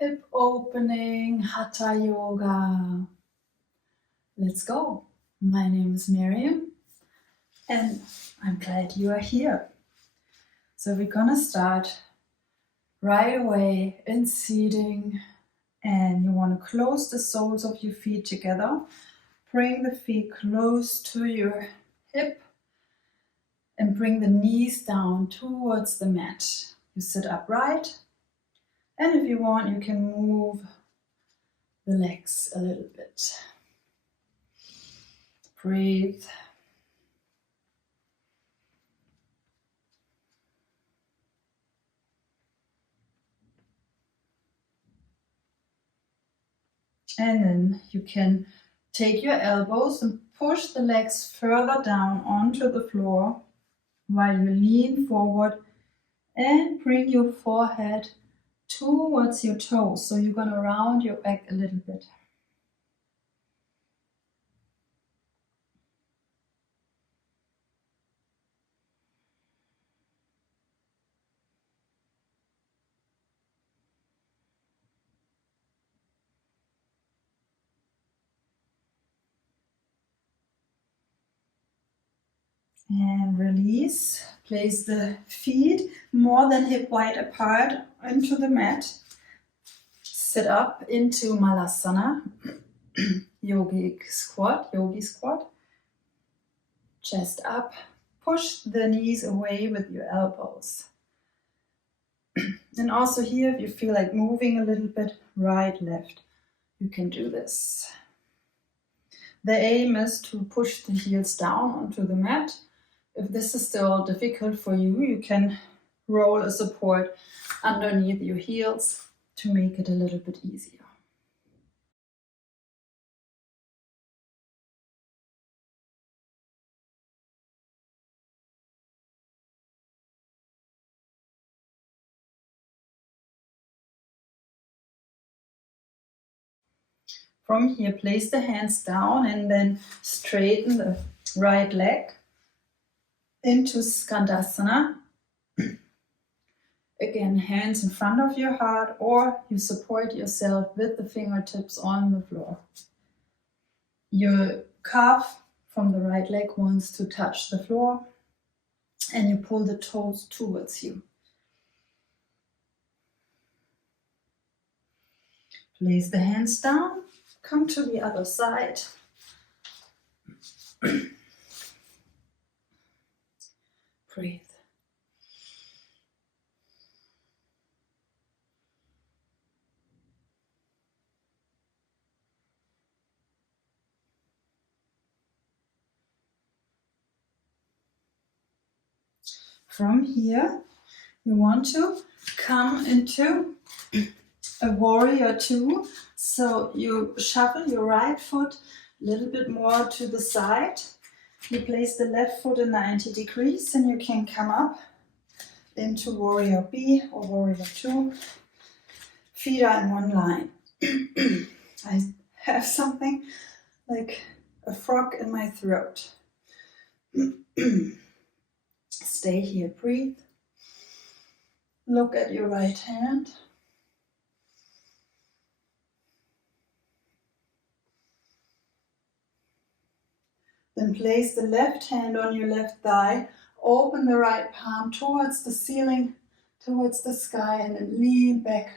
hip opening Hatha yoga. Let's go. My name is Marion and I'm glad you are here. So we're gonna start right away in seating, and you want to close the soles of your feet together. Bring the feet close to your hip and bring the knees down towards the mat. You sit upright, and if you want, you can move the legs a little bit. Breathe. And then you can take your elbows and push the legs further down onto the floor while you lean forward and bring your forehead towards your toes. So you're going to round your back a little bit. And release. Place the feet more than hip wide apart into the mat. Sit up into Malasana, yogi squat. Chest up. Push the knees away with your elbows. And also here, if you feel like moving a little bit, right, left, you can do this. The aim is to push the heels down onto the mat. If this is still difficult for you, you can roll a support underneath your heels to make it a little bit easier. From here, place the hands down and then straighten the right leg into Skandasana. Again, hands in front of your heart, or you support yourself with the fingertips on the floor. Your calf from the right leg wants to touch the floor, and you pull the toes towards you. Place the hands down, come to the other side. Breathe. From here, you want to come into a warrior two. So you shuffle your right foot a little bit more to the side. You place the left foot in 90 degrees and you can come up into warrior B or warrior two. Feet are in one line. I have something like a frog in my throat. Stay here, breathe. Look at your right hand. Then place the left hand on your left thigh. Open the right palm towards the ceiling, towards the sky, and then lean back.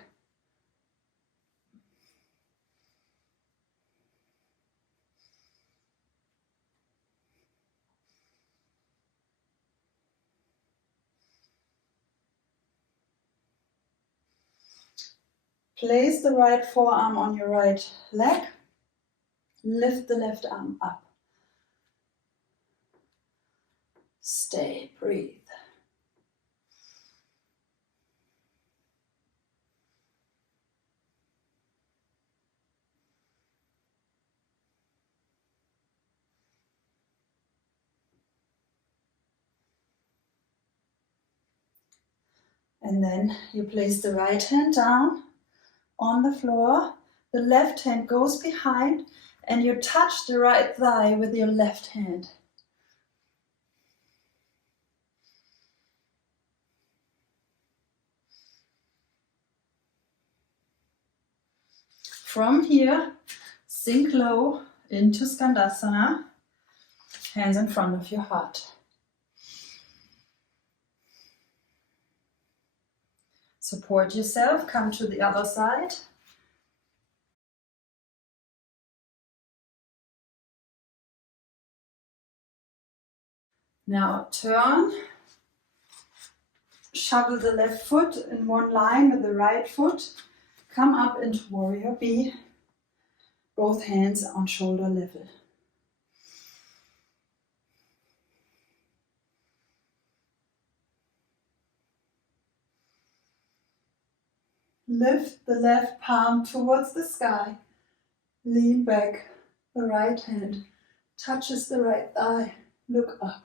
Place the right forearm on your right leg. Lift the left arm up. Stay, breathe. And then you place the right hand down on the floor. The left hand goes behind and you touch the right thigh with your left hand. From here, sink low into Skandasana, hands in front of your heart. Support yourself, come to the other side. Now turn, shovel the left foot in one line with the right foot, come up into Warrior B, both hands on shoulder level. Lift the left palm towards the sky, lean back, the right hand touches the right thigh, look up.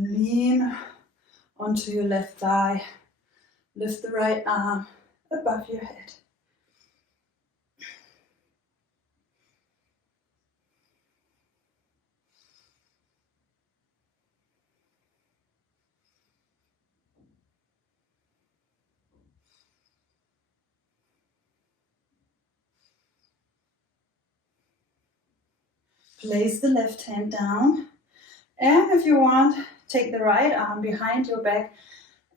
Lean onto your left thigh, lift the right arm above your head. Place the left hand down, and if you want, take the right arm behind your back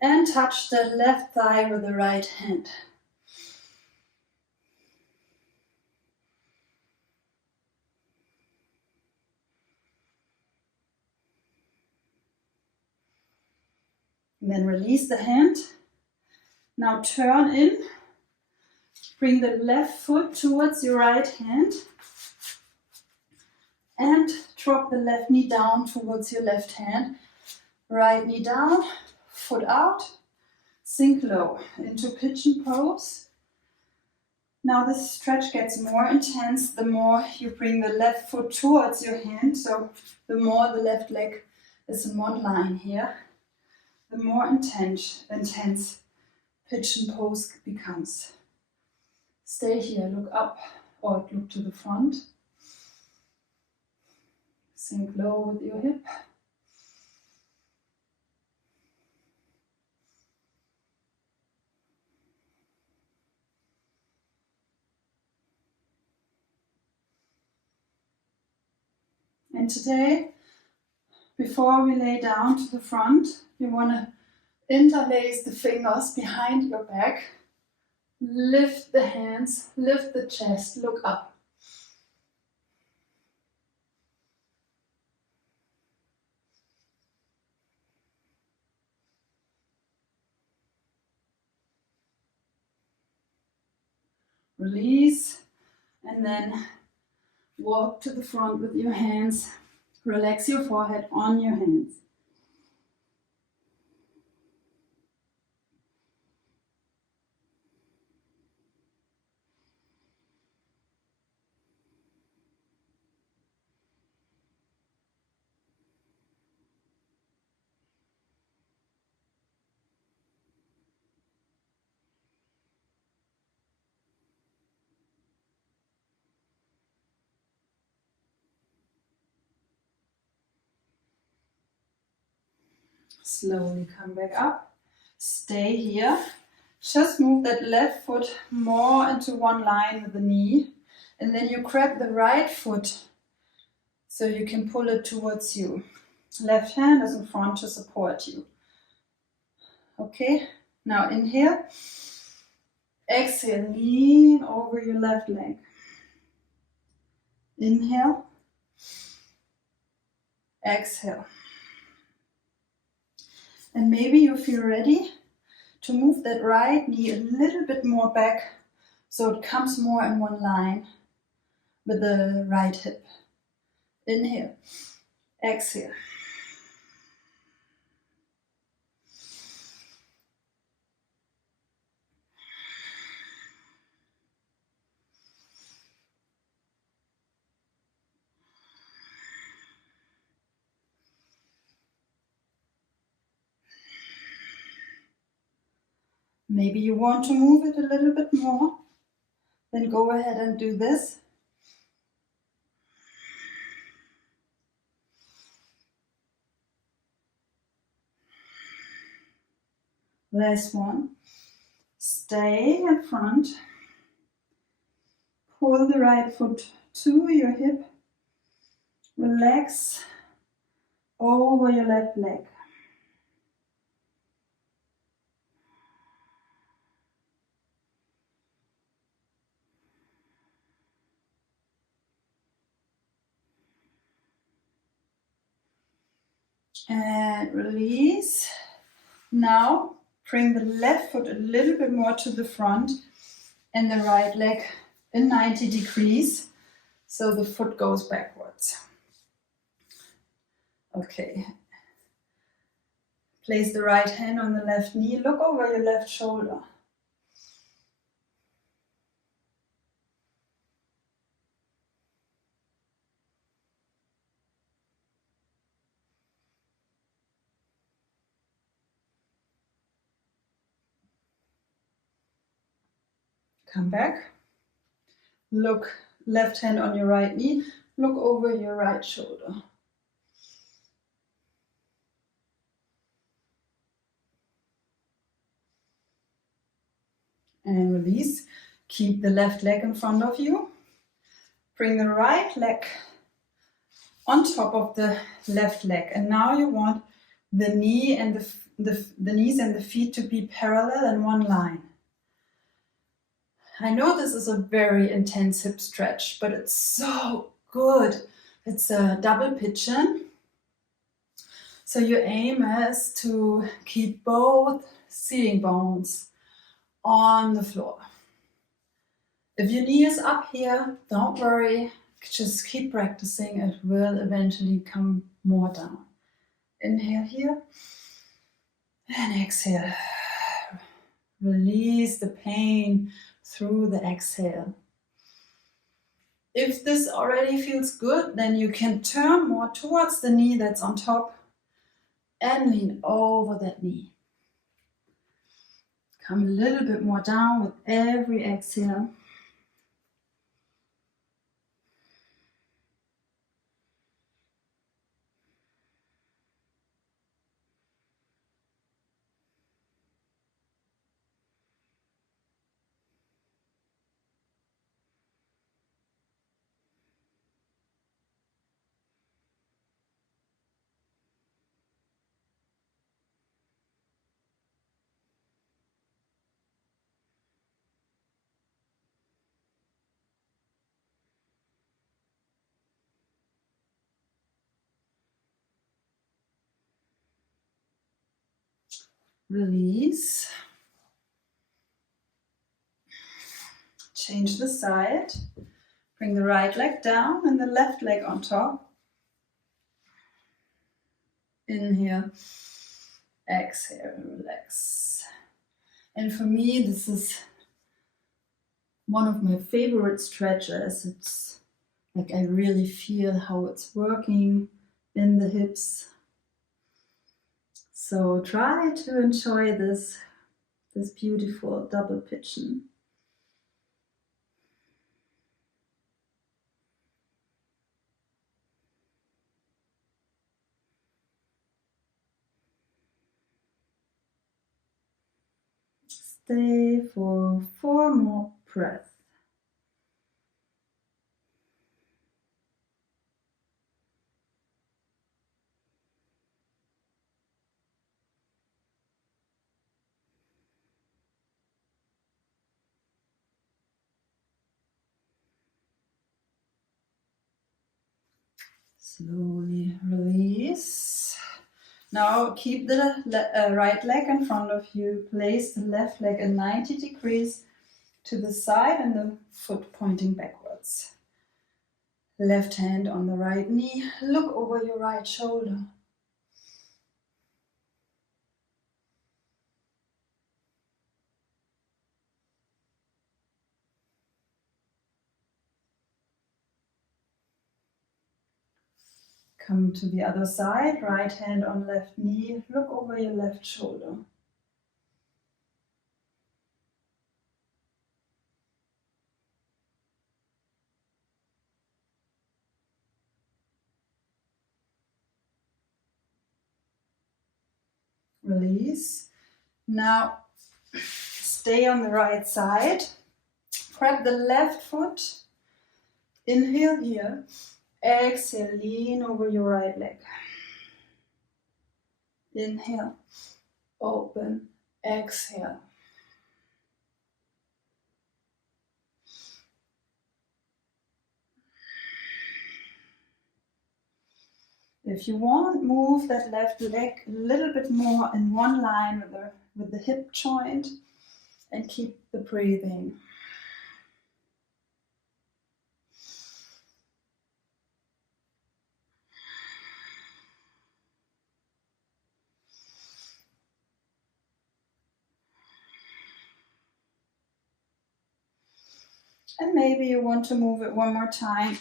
and touch the left thigh with the right hand. And then release the hand. Now turn in, bring the left foot towards your right hand and drop the left knee down towards your left hand. Right knee down, foot out, sink low into pigeon pose. Now this stretch gets more intense the more you bring the left foot towards your hand, so the more the left leg is in one line here, the more intense pigeon pose becomes. Stay here, look up or look to the front. Sink low with your hip. And today, before we lay down to the front, you want to interlace the fingers behind your back. Lift the hands, lift the chest, look up. Release, and then walk to the front with your hands. Relax your forehead on your hands. Slowly come back up. Stay here. Just move that left foot more into one line with the knee. And then you grab the right foot so you can pull it towards you. Left hand is in front to support you. Okay, now inhale. Exhale, lean over your left leg. Inhale. Exhale. And maybe you feel ready to move that right knee a little bit more back so it comes more in one line with the right hip. Inhale. Exhale. Maybe you want to move it a little bit more. Then go ahead and do this. Last one. Stay in front. Pull the right foot to your hip. Relax over your left leg. And release. Now bring the left foot a little bit more to the front and the right leg in 90 degrees so the foot goes backwards. Okay. Place the right hand on the left knee. Look over your left shoulder. Come back. Look, left hand on your right knee. Look over your right shoulder. And release. Keep the left leg in front of you. Bring the right leg on top of the left leg. And now you want the knee and the knees and the feet to be parallel in one line. I know this is a very intense hip stretch, but it's so good. It's a double pigeon. So your aim is to keep both seating bones on the floor. If your knee is up here, don't worry. Just keep practicing. It will eventually come more down. Inhale here and exhale. Release the pain through the exhale. If this already feels good, then you can turn more towards the knee that's on top and lean over that knee. Come a little bit more down with every exhale. Release. Change the side. Bring the right leg down and the left leg on top. Inhale. Exhale, relax. And for me, this is one of my favorite stretches. It's like I really feel how it's working in the hips. So try to enjoy this beautiful double pigeon. Stay for 4 more breaths. Slowly release. Now keep the right leg in front of you. Place the left leg in 90 degrees to the side and the foot pointing backwards. Left hand on the right knee. Look over your right shoulder. Come to the other side, right hand on left knee, look over your left shoulder. Release. Now stay on the right side. Grab the left foot. Inhale here. Exhale, lean over your right leg. Inhale, open, exhale. If you want, move that left leg a little bit more in one line with the hip joint and keep the breathing. And maybe you want to move it one more time.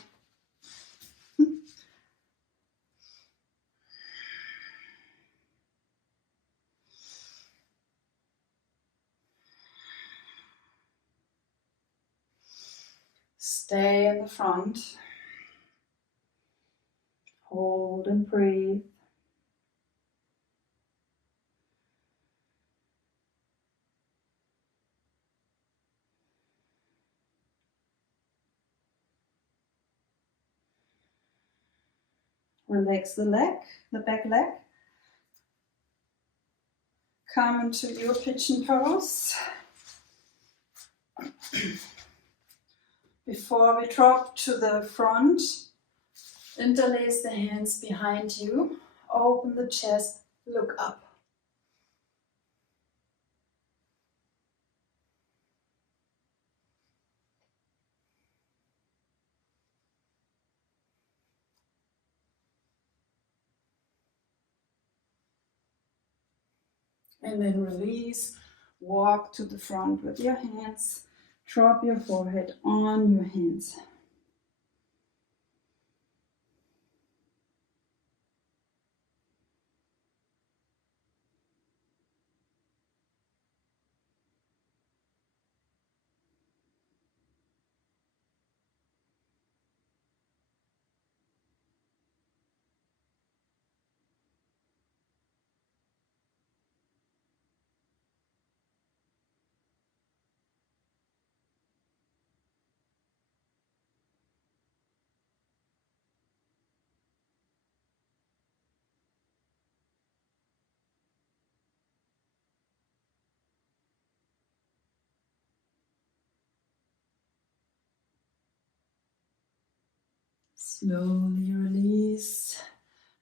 Stay in the front. Hold and breathe. Relax the leg, the back leg. Come into your pigeon pose. Before we drop to the front, interlace the hands behind you. Open the chest, look up. And then release. Walk to the front with your hands. Drop your forehead on your hands. Slowly release.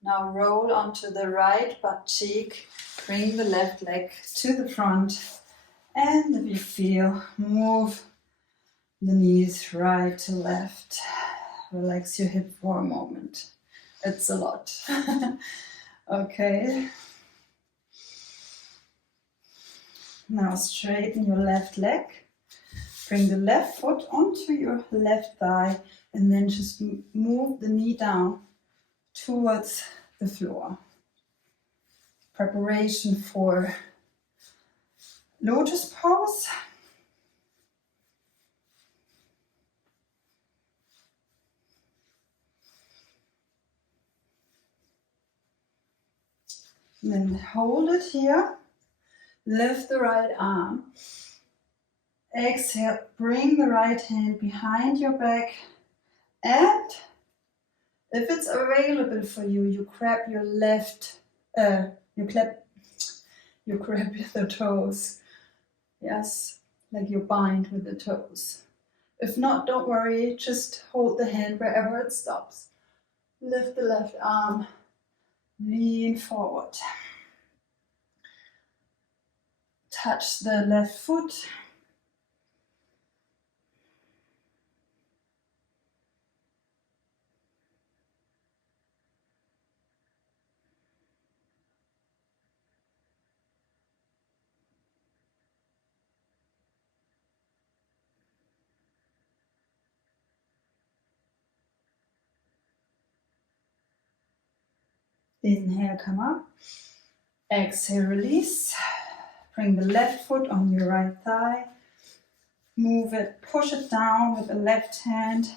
Now roll onto the right butt cheek. Bring the left leg to the front. And if you feel, move the knees right to left. Relax your hip for a moment. It's a lot. Okay. Now straighten your left leg. Bring the left foot onto your left thigh and then just move the knee down towards the floor. Preparation for lotus pose. And then hold it here. Lift the right arm. Exhale, bring the right hand behind your back. And if it's available for you, you grab your you grab the toes. Yes, like you bind with the toes. If not, don't worry, just hold the hand wherever it stops. Lift the left arm, lean forward. Touch the left foot. Inhale, come up. Exhale, release. Bring the left foot on your right thigh. Move it, push it down with the left hand.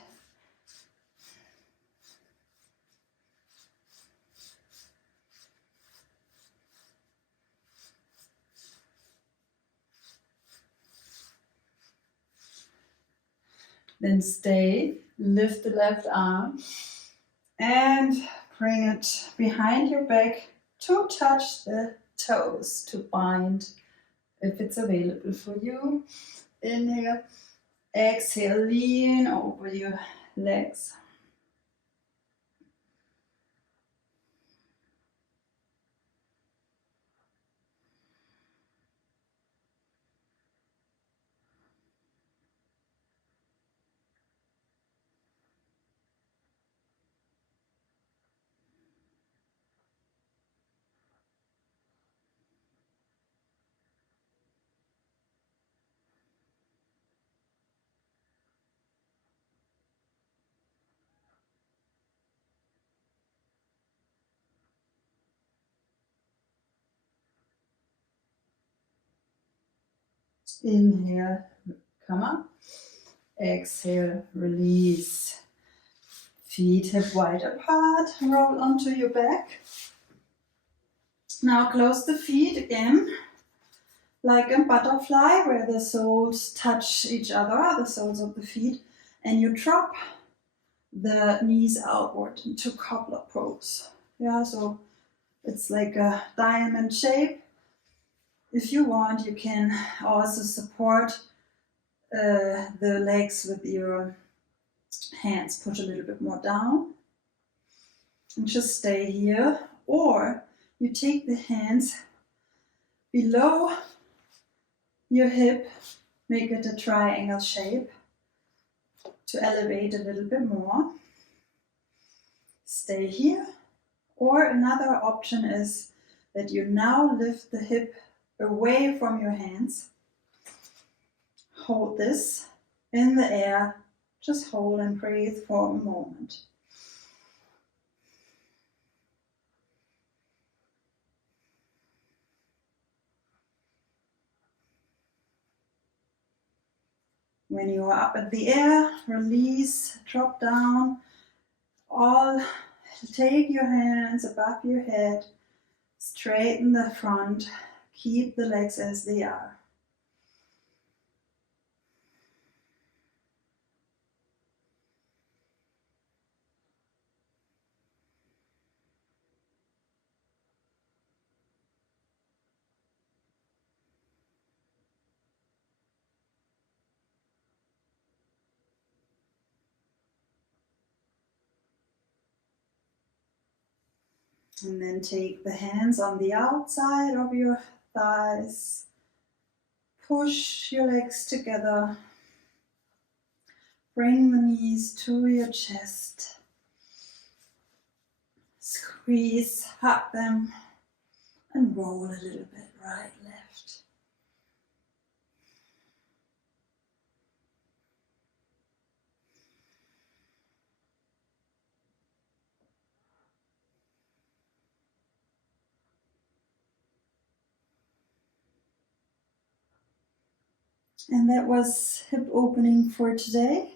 Then stay, lift the left arm and bring it behind your back to touch the toes, to bind if it's available for you. Inhale, exhale, lean over your legs. Inhale, come up. Exhale, release. Feet hip wide apart, roll onto your back. Now close the feet again, like a butterfly where the soles touch each other, the soles of the feet, and you drop the knees outward into cobbler pose. Yeah, so it's like a diamond shape. If you want, you can also support the legs with your hands. Push a little bit more down and just stay here. Or you take the hands below your hip, make it a triangle shape to elevate a little bit more. Stay here. Or another option is that you now lift the hip away from your hands. Hold this in the air. Just hold and breathe for a moment. When you are up in the air, release, drop down. Take your hands above your head, straighten the front, keep the legs as they are. And then take the hands on the outside of your thighs. Push your legs together. Bring the knees to your chest. Squeeze, hug them, and roll a little bit right, left. And that was hip opening for today.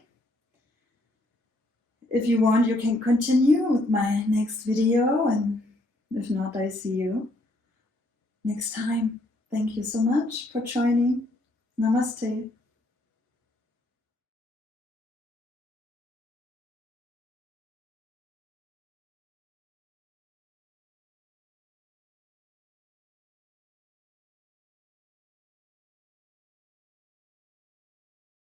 If you want, you can continue with my next video, and if not, I see you next time. Thank you so much for joining. Namaste.